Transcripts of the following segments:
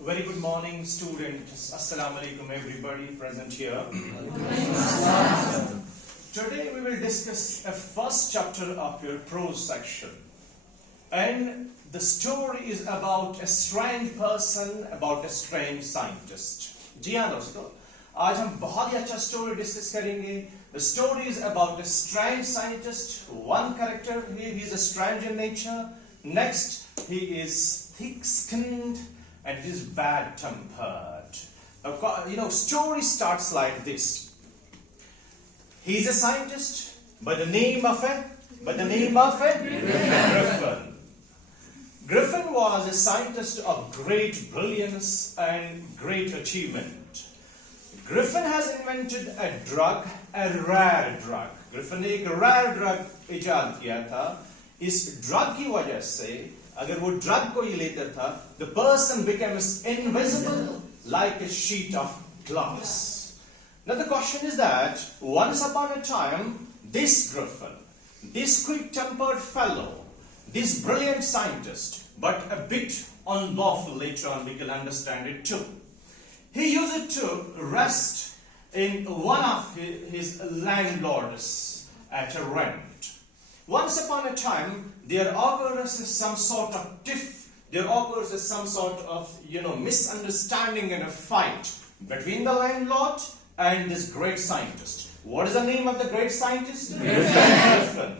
Very good morning, students. Assalamu alaikum, everybody present here. Today we will discuss a first chapter of your prose section. And the story is about a strange person, about a strange scientist. जी हाँ दोस्तों, आज हम बहुत ही अच्छा story discuss करेंगे. The story is about a strange scientist. One character here, he is a strange in nature. Next, he is thick-skinned and he is bad-tempered. Story starts like this. He is a scientist by the name of Griffin. Griffin was a scientist of great brilliance and great achievement. Griffin has invented a rare drug. Griffin ने एक rare drug इजाद किया था. इस drug की वजह से अगर वो drug को ये लेता था, the person becomes invisible like a sheet of glass. Now the question is that once upon a time, this Griffin, this quick-tempered fellow, this brilliant scientist, but a bit unlawful, later on we can understand it too. He used to rest in one of his landlords at a rent. Once upon a time, there occurs some sort of tiff, there occurs some sort of, misunderstanding and a fight between the landlord and this great scientist. What is the name of the great scientist? Griffin.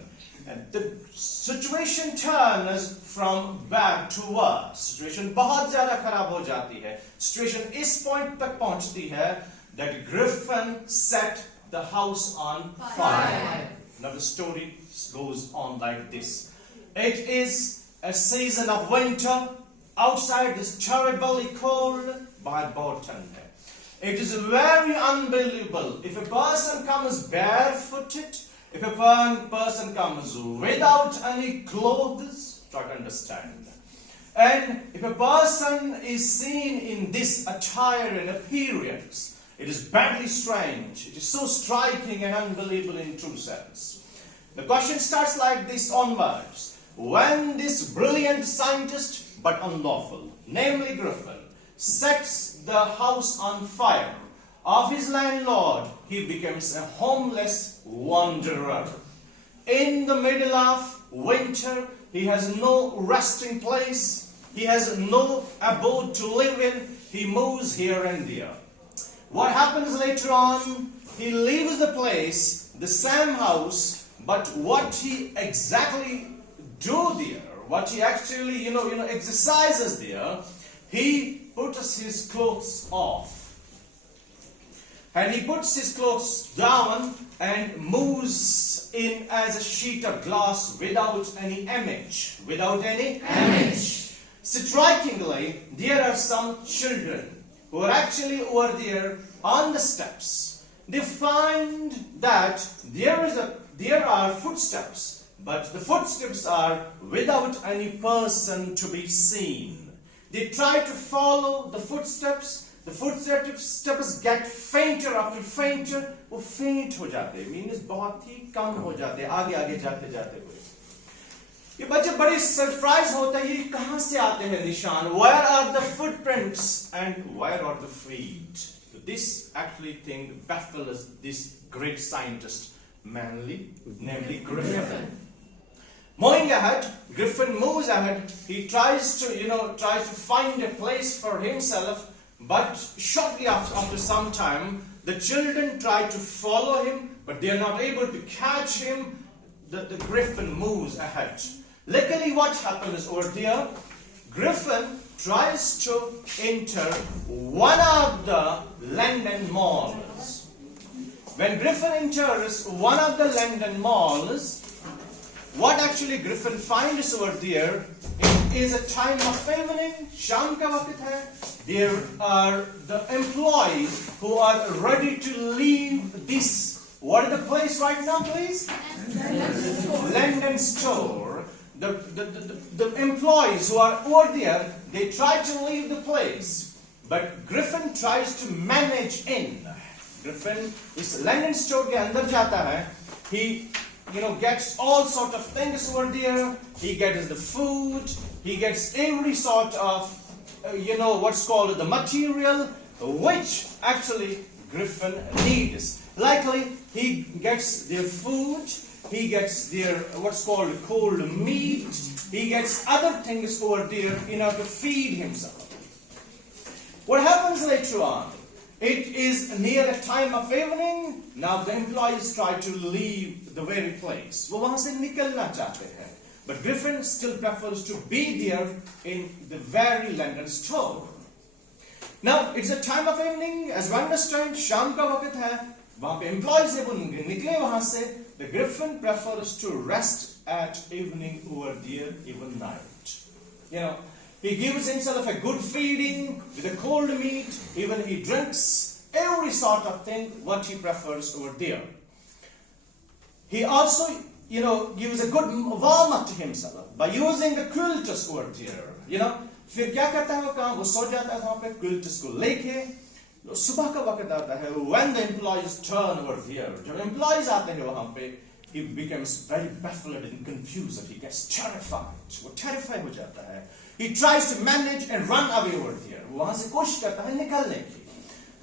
And the situation turns from bad to worse. Situation बहुत ज़्यादा खराब हो जाती है. Situation इस point तक पहुंचती है that Griffin set the house on fire. Now the story goes on like this. It is a season of winter. Outside is terribly cold. बाहर बहुत ठंड है. It is very unbelievable. If a person comes barefooted, if a person comes without any clothes, try to understand. And if a person is seen in this attire and appearance, it is badly strange. It is so striking and unbelievable in true sense. The question starts like this onwards. When this brilliant scientist, but unlawful, namely Griffin, sets the house on fire of his landlord, he becomes a homeless wanderer. In the middle of winter, he has no resting place, he has no abode to live in, he moves here and there. What happens later on? He leaves the place, the same house, but what he exactly do there, what he actually, exercises there, he puts his clothes off. And he puts his clothes down and moves in as a sheet of glass without any image. Strikingly, there are some children who are actually over there on the steps. They find that there are footsteps, but the footsteps are without any person to be seen. They try to follow the footsteps. The footsteps get fainter after fainter. वो faint हो जाते हैं, means बहुत ही कम हो जाते हैं, आगे जाते हुए. ये बच्चे बड़ी surprise होता है, ये कहाँ से आते हैं निशान? Where are the footprints and where are the feet? So this actually thing baffles this great scientist, namely Griffin. Moving ahead, Griffin moves ahead. He tries to find a place for himself. But shortly after some time, the children try to follow him, but they are not able to catch him. The Griffin moves ahead. Luckily, what happens over there? Griffin tries to enter one of the London malls. When Griffin enters one of the London malls, what actually Griffin finds over there is a time of evening, शाम का वक्त है. There are the employees who are ready to leave this. What is the place right now, please? London store. The employees who are over there, they try to leave the place, but Griffin tries to manage in. Griffin इस London store के अंदर जाता है. He gets all sort of things over there. He gets the food. He gets every sort of what's called the material which actually Griffin needs. Likely he gets their food, he gets their what's called cold meat, he gets other things over there in order to feed himself. What happens later on? It is near the time of evening. Now the employees try to leave the very place. वो वहाँ से निकलना चाहते हैं. But Griffin still prefers to be there in the very London store. Now it's a time of evening, as we understand, शाम का वक्त है. वहाँ पे employees जब निकले वहाँ से, the Griffin prefers to rest at evening over there, even night. He gives himself a good feeding with a cold meat. Even he drinks every sort of thing what he prefers over there. He also, gives a good warmth to himself by using the quilters over there. फिर क्या करता है वो काम? वो सो जाता है वहाँ पे quilters को लेके. सुबह का वक्त आता है when the employees turn over there. जब employees आते हैं वहाँ पे, he becomes very baffled and confused. He gets terrified. वो terrified हो जाता है. He tries to manage and run away over there. वो वहाँ से कोशिश करता है निकलने की.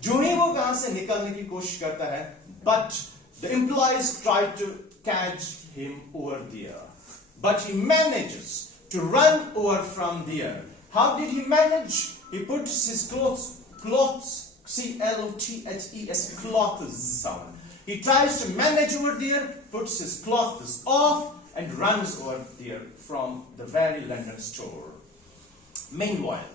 जो ही वो वहाँ से निकलने की कोशिश करता है, but the employees try to catch him over there. But he manages to run over from there. How did he manage? He puts his clothes, C-L-O-T-H-E-S, clothes on. He tries to manage over there, puts his clothes off, and runs over there from the very London store. Meanwhile,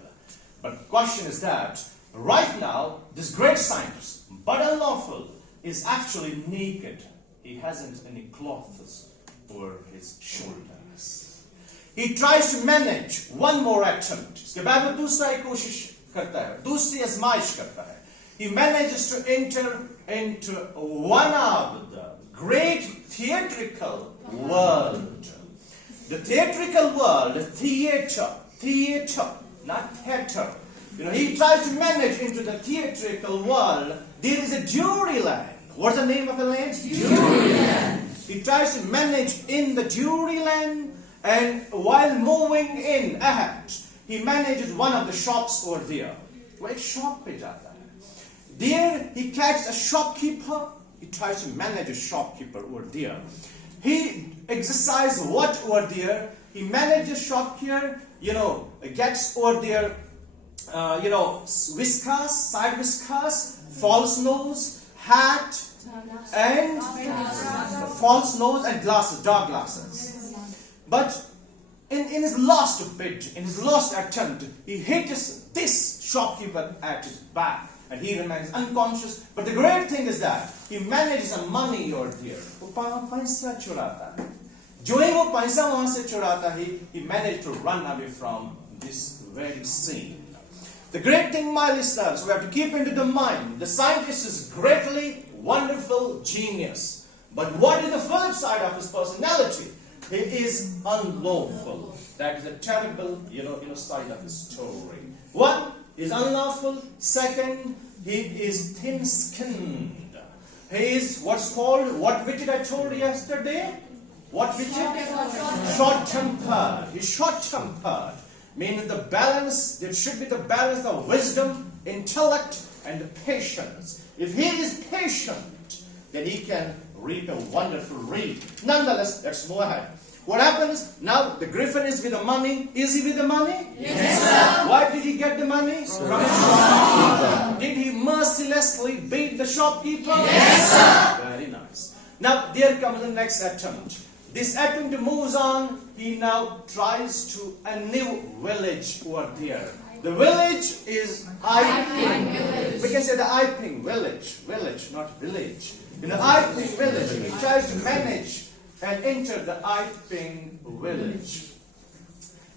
but the question is that right now this great scientist, but unlawful, is actually naked. He hasn't any clothes over his shoulders. He tries to manage one more attempt. इसके बाद वो दूसरा एक कोशिश करता है, दूसरी आजमाइश करता है. He manages to enter into one of the great theatrical world. The theatrical world, theater, not theater. He tries to manage into the theatrical world. There is a Juryland. What's the name of the land? Juryland. He tries to manage in the Juryland, and while moving in ahead, he manages one of the shops over there. Where shop pe jata hai. There he catches a shopkeeper. He tries to manage a shopkeeper over there. He exercises what over there? He manages shopkeeper. Gets over there. Whiskers, side whiskers, false nose, hat, and false nose and glasses, dark glasses. But in his last bid, in his last attempt, he hits this shopkeeper at his back, and he remains unconscious. But the great thing is that he manages some money over there. पैसा चुराता है. जो ही वो पैसा वहाँ से चुराता है, he managed to run away from this very scene. The great thing, my listeners, we have to keep into the mind, the scientist is greatly wonderful genius. But what is the flip side of his personality? He is unlawful. That is a terrible, side of his story. One is unlawful. Second, he is thin-skinned. He is what witted I told you yesterday? What witted? Short-tempered. He's short-tempered. Meaning the balance, there should be the balance of wisdom, intellect, and patience. If he is patient, then he can reap a wonderful reap. Nonetheless, let's move ahead. What happens? Now the Griffin is with the money. Is he with the money? Yes, sir. Why did he get the money? From the shopkeeper. Did he mercilessly beat the shopkeeper? Yes, sir. Very nice. Now there comes the next attempt. This attempt moves on. He now tries to a new village over there. The village is Iping. We can say the Iping village. Village, not village. In the Iping village, he tries to manage and enter the Iping village.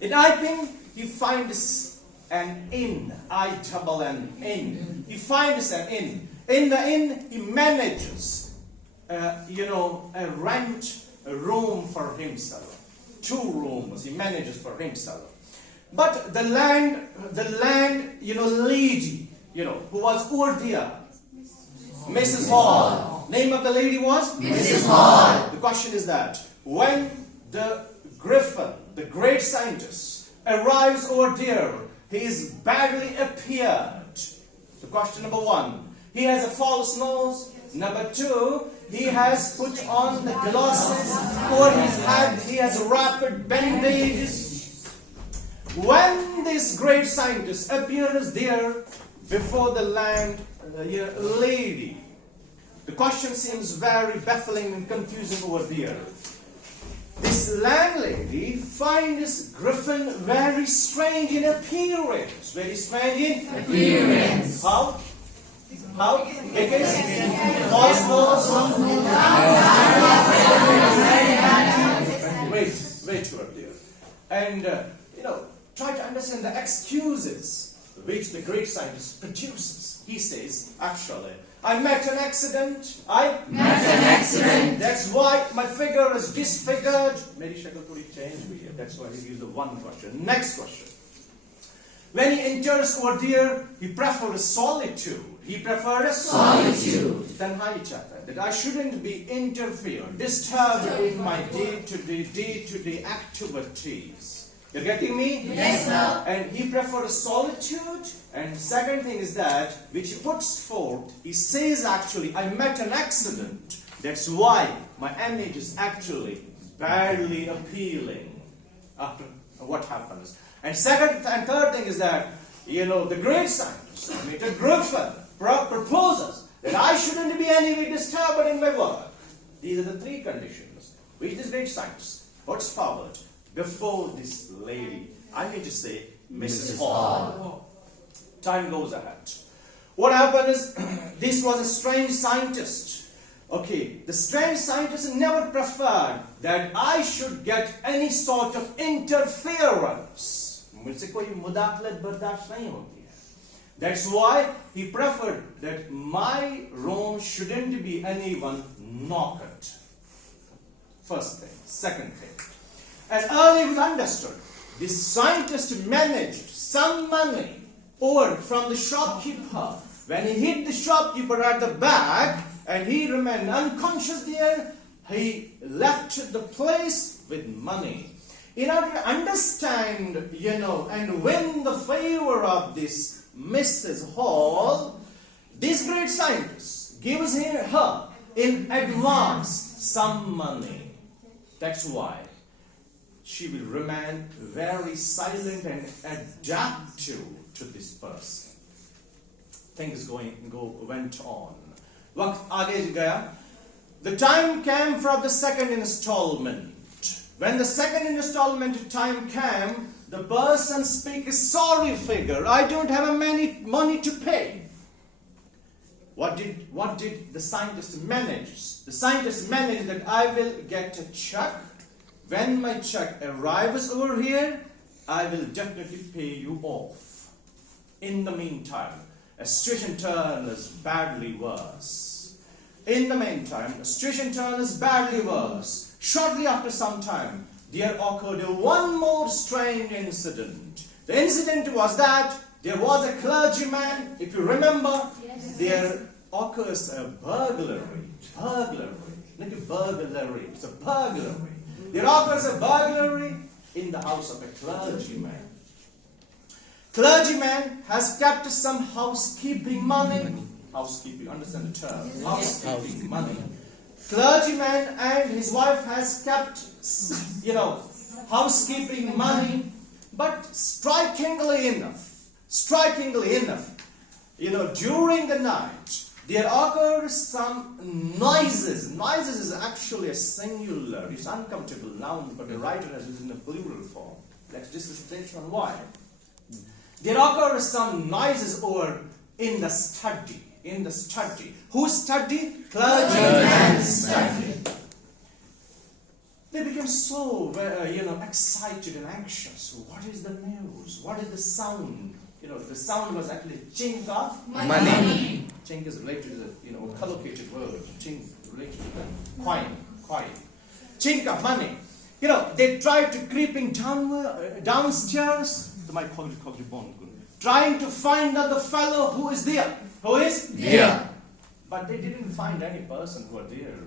In Iping, he finds an inn. I-double-N-inn. He finds an inn. In the inn, he manages, rent a room for himself. 2 rooms he manages for himself. But the land, lady, who was over there, Mrs. Hall. Name of the lady was? Mrs. Hall. The question is that when the Griffin, the great scientist, arrives over there, he is badly appeared. So question number 1, he has a false nose. Number 2, he has put on the glasses over his head. He has wrapped bandages. When this great scientist appears there before the lady, the question seems very baffling and confusing over there. This landlady finds Griffin very strange in appearance. Very strange in appearance. How? It is false nose. Wait, over there. And, try to understand the excuses which the great scientist produces. He says, actually, I met an accident. That's why my figure is disfigured. Meri shakal thodi change hui hai. That's why he gives the one question. Next question. When he enters over there, he prefers solitude. Tanhai chahta hai, that I shouldn't be interfered, disturbed in my day-to-day activities. You're getting me? Yes, sir. And he prefers solitude. And second thing is that, which he puts forth, he says actually, I met an accident. That's why my image is actually badly appealing after what happens. And second and third thing is that, the great scientist, Mr. Griffin, proposes that I shouldn't be anyway disturbed in my work. These are the 3 conditions which this great scientist puts forward before this lady, I need to say Mrs. Hall. Time goes ahead. What happened is, this was a strange scientist. Okay, the strange scientist never preferred that I should get any sort of interference. मुझसे कोई मुदाखलत बर्दाश्त नहीं होती है. That's why he preferred that my room shouldn't be anyone knocked. First thing. Second thing. As early we understood, the scientist managed some money over from the shopkeeper. When he hit the shopkeeper at the back and he remained unconscious there, he left the place with money. In order to understand, and win the favor of this Mrs. Hall, this great scientist gives her in advance some money. That's why she will remain very silent and adaptive to this person. Things went on. Waqt aage gaya. The time came for the second installment. When the second installment time came, the person speaks, sorry figure, I don't have money to pay. What did the scientist manage? The scientist managed that I will get a check. When my check arrives over here, I will definitely pay you off. In the meantime, a situation turns badly worse. Shortly after some time, there occurred one more strange incident. The incident was that there was a clergyman, if you remember, there occurs a burglary. Not a burglary, it's a burglary. There occurs a burglary in the house of a clergyman. Clergyman has kept some housekeeping money. Housekeeping, understand the term? Housekeeping money. Clergyman and his wife has kept, housekeeping money. But strikingly enough, during the night, there occurred some noises. Noises is actually a singular, it's uncountable noun, but the writer has used in a plural form. Let's discuss later on why. There occurred some noises over in the study. Whose study? Clergyman's study. They became so, excited and anxious. What is the news? What is the sound? The sound was actually chink of money. Chink is related to the, collocated word. Chink related to the coin. Chink of money. They tried to creeping downstairs. Trying to find out the fellow who is there. Who is? There. But they didn't find any person who are there.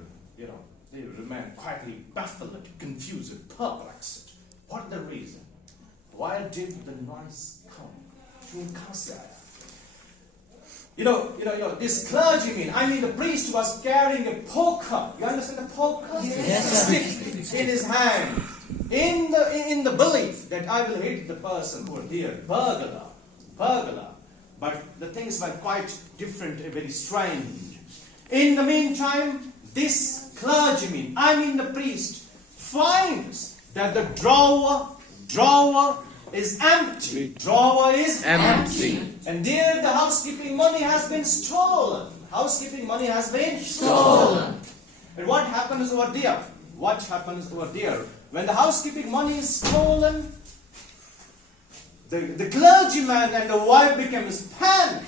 They remained quietly baffled, confused, perplexed. What the reason? Why did the noise come? कहाँ से आया? This clergyman, the priest was carrying a poker. You understand the poker? Yes, sir. Stick in his hand. In the belief that I will hit the person who are there, burglar. But the things were quite different, very strange. In the meantime, this clergyman, the priest, finds that the drawer is empty. Drawer is Empty. And there the housekeeping money has been stolen. Housekeeping money has been Stolen. And what happens over there? When the housekeeping money is stolen, the clergyman and the wife became panic.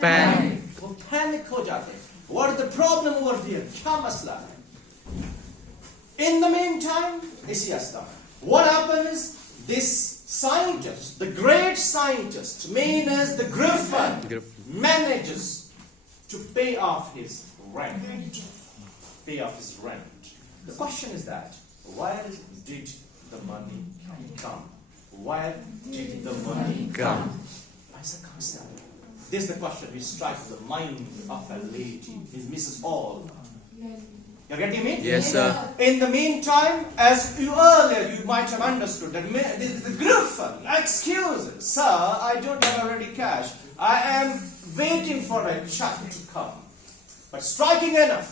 Panic. वो panic हो जाते हैं. What is the problem over there? क्या मसला है? In the meantime, इसी अवस्था में, what happened is this scientist, the great scientist, known as the Griffin, manages to pay off his rent. The question is that, where did the money come? Where did the money come? पैसा कहाँ से आया? This is the question which strikes the mind of a lady, Mrs. Hall. You're getting me? Yes, sir. In the meantime, as you might have understood, that the Griffin excuses, sir, I don't have already cash. I am waiting for a check to come. But striking enough,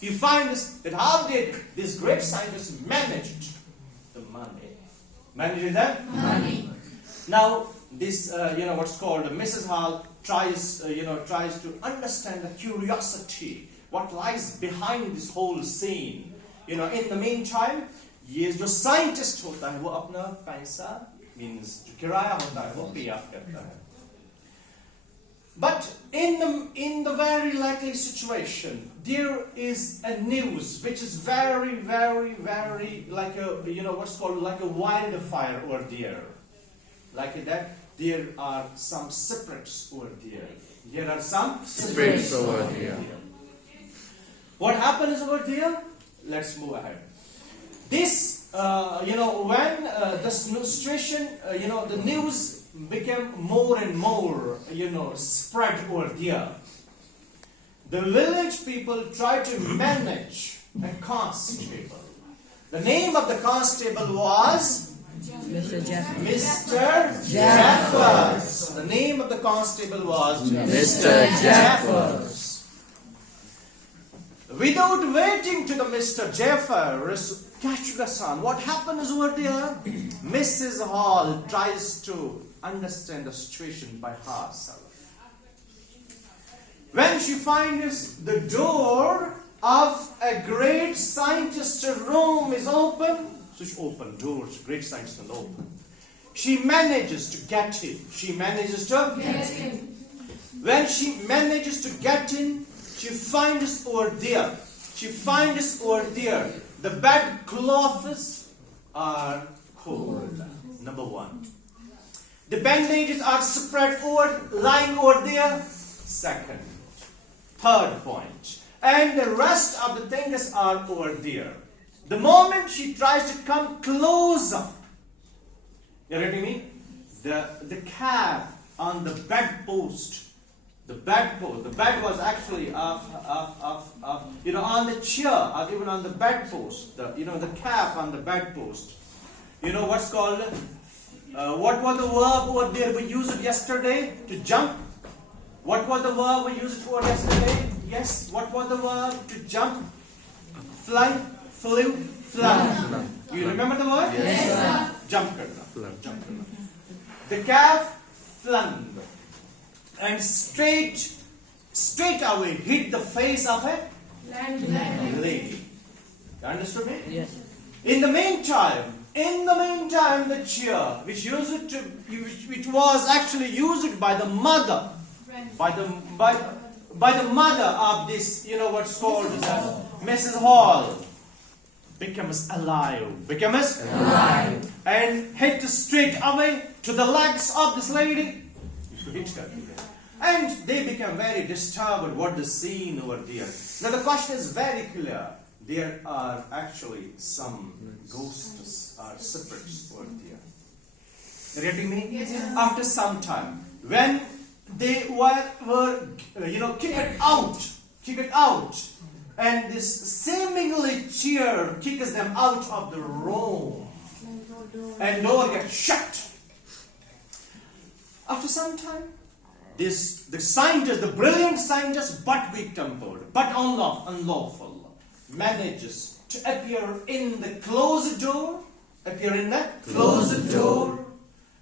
he finds that how did this great scientist managed the money? Managed that? Money. Now, this, what's called Mrs. Hall tries to understand the curiosity, what lies behind this whole scene. In the meantime, ये जो scientist होता है वो अपना पैसा means जो किराया होता है वो pay off करता है. But in the very likely situation, there is a news which is very, very, very like what's called like a wildfire over there. Like that, there are some secrets over there. There are some Secrets over there. What happens over there? Let's move ahead. This, when the situation, the news became more and more, spread over there. The village people tried to manage a constable. The name of the constable was Mr. Jeffers. Mr. Jeffers. The name of the constable was Mr. Jeffers. Without waiting to the Mr. Jeffers catch the sun, what happens over there? Mrs. Hall tries to understand the situation by herself. When she finds the door of a great scientist's room is open, so she opens doors, great scientist is open. She manages to get in. When she manages to get in, she finds over there. The bedclothes are cold. Number one. The bandages are spread lying over there. Second. Third point. And the rest of the things are over there. The moment she tries to come closer, you ready me? The cap on the bedpost. The bed was actually on the chair, or even on the bedpost. The cap on the bedpost. What's called? What was the verb over there we used yesterday? To jump. What was the verb we used for yesterday? Yes. What was the verb to jump? Fly, flew, flung. You remember the word? Yes, sir. Jump karna. The calf flung. And straight away hit the face of a lady. You understood me? Yes. In the meantime, the chair which was actually used by the mother, by the mother of this, what's called Mrs. Hall, becomes alive, and hit straight away to the legs of this lady. Hit her. And they become very disturbed what the scene over there. Now the question is very clear. There are actually some ghosts or spirits over there. You getting me? Yes. After some time, when they were kicked out, and this seemingly cheer kicks them out of the room, and door gets shut. After some time, the scientist, the brilliant scientist, but weak-tempered, but unlawful, manages to appear in the closed door. Appear in the closed door.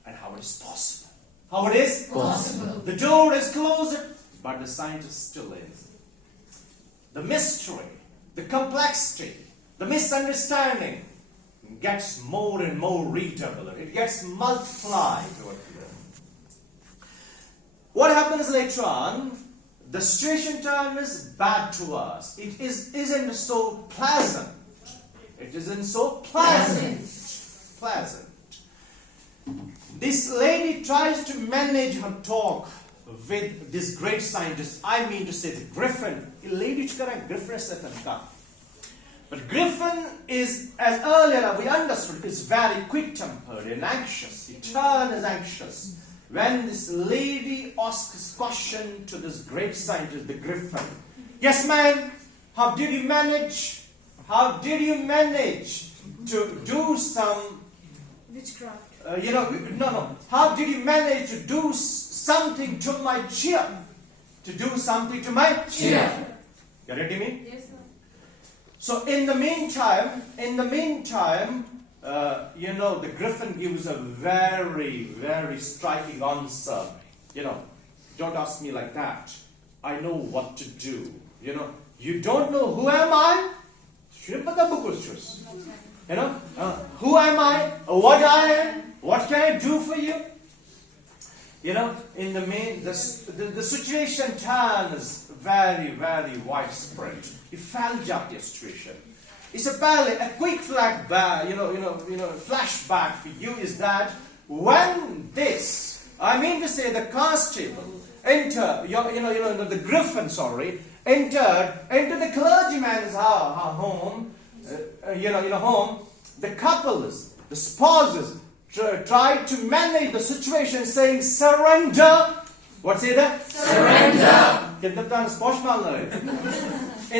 And how it is possible? How it is possible? The door is closed, but the scientist still is. The mystery, the complexity, the misunderstanding gets more and more readable. It gets multiplied. What happens later on? The situation turns bad to us. It isn't so pleasant. It isn't so pleasant. This lady tries to manage her talk with this great scientist. I mean to say the Griffin. Lady Griffin said that. But Griffin is, as earlier we understood, is very quick-tempered and anxious. He turns anxious when this lady asks a question to this great scientist, the Griffin. Yes, ma'am. How did you manage? How did you manage to do some witchcraft? No. How did you manage to do something to my chair? To do something to my chair. You ready me? Yes, sir. So in the meantime, the Griffin gives a very, very striking answer. Don't ask me like that. I know what to do. You don't know who am I? Who am I? What I am? What can I do for you? In the main, the situation turns very, very widespread. It fell up the situation. It's a quick flashback for you is that when this, I mean to say, the constable entered, the Griffin, entered into the clergyman's home, home, the couples, the spouses, tried to manage the situation saying, surrender. What's it? Surrender. In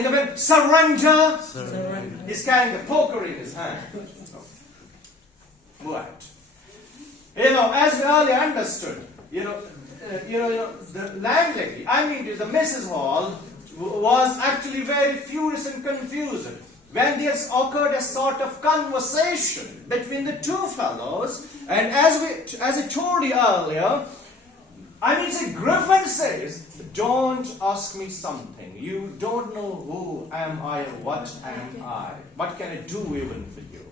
the way, surrender. He's carrying the poker in his hand. What? As we earlier understood, the landlady, I mean the Mrs. Hall, was actually very furious and confused when there occurred a sort of conversation between the two fellows. And as I told you earlier, Griffin says, don't ask me something. You don't know who am I or what am I. What can I do even for you?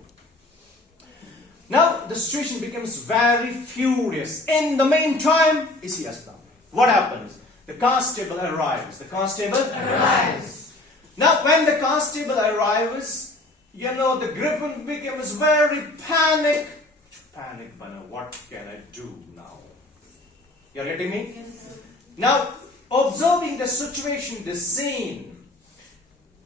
Now the situation becomes very furious. In the meantime, what happens? The constable arrives. Now when the constable arrives, the Griffin becomes very panic. What can I do now? You're getting me? Yes, Now, observing the situation, the scene,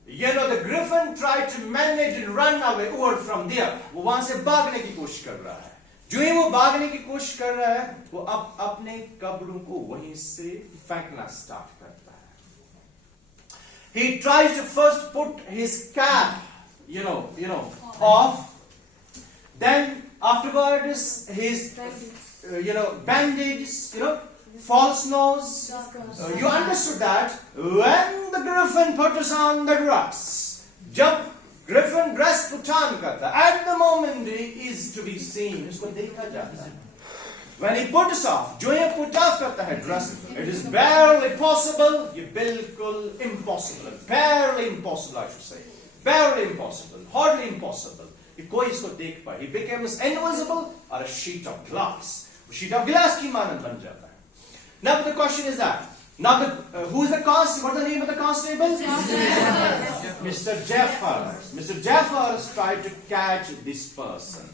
the Griffin tried to manage and run away from there. वो वहां से भागने की कोशिश कर रहा है. जो ही वो भागने की कोशिश कर रहा है, वो अपने कपड़ों को वहीं से फेंकना स्टार्ट करता है. He tries to first put his cap, off. Then afterwards his, bandages, false nose. You understood that when the Griffin puts on the dress, Griffin dress put on karta, at the moment he is to be seen. Isko dekha jata hai. When he puts off, jo ye put off karta hai dress, it is barely possible, bilkul impossible, barely impossible I should say, barely impossible, hardly impossible. Koi isko dekh paye. He becomes invisible or a sheet of glass. Sheet of glass ki manat ban jata hai. Now the question is that, who is the constable? What's the name of the constable? Mr. Jeffers. Mr. Jeffers tried to catch this person.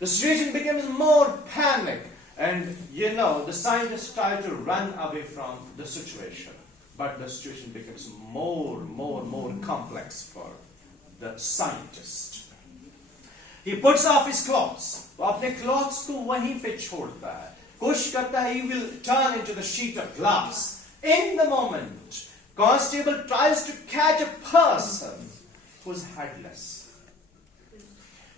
The situation becomes more panic, and the scientists try to run away from the situation. But the situation becomes more complex for the scientist. He puts off his clothes. वो अपने clothes को वहीं पे छोड़ता है. कोशिश करता है, he will turn into the sheet of glass. In the moment, constable tries to catch a person who is headless.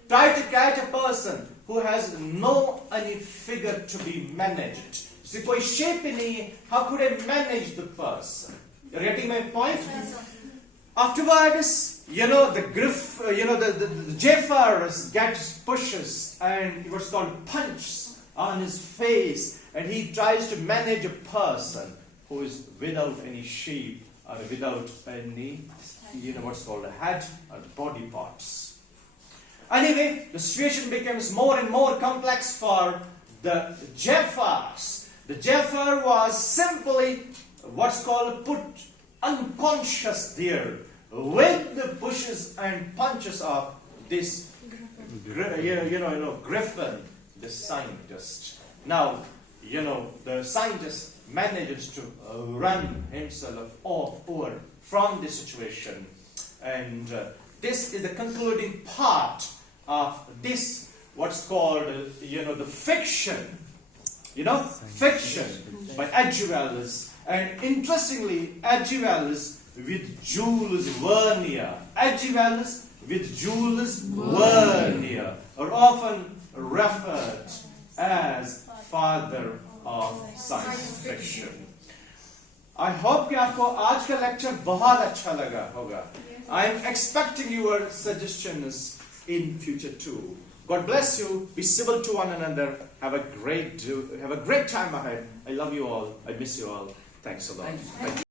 Try to catch a person who has no any figure to be managed. See, कोई shape ही नहीं है. How could I manage the person? You're getting my point? Afterwards, the Jaffar pushes and what's called punch on his face, and he tries to manage a person who is without any shape or without any, what's called a head or body parts. Anyway, the situation becomes more and more complex for the Jaffars. The Jaffar was simply what's called put unconscious there with the pushes and punches of this, Griffin, the scientist. Now, the scientist manages to run himself over from this situation, and this is the concluding part of this, what's called, the fiction, fiction by H.G. Wells. And interestingly, H.G. Wells with Jules Verne. H.G. Wells with Jules Verne are often referred as father of science fiction. I hope कि आपको आज का lecture बहुत अच्छा लगा होगा. I am expecting your suggestions in future too. God bless you. Be civil to one another. Have a great time ahead. I love you all. I miss you all. Thanks a lot.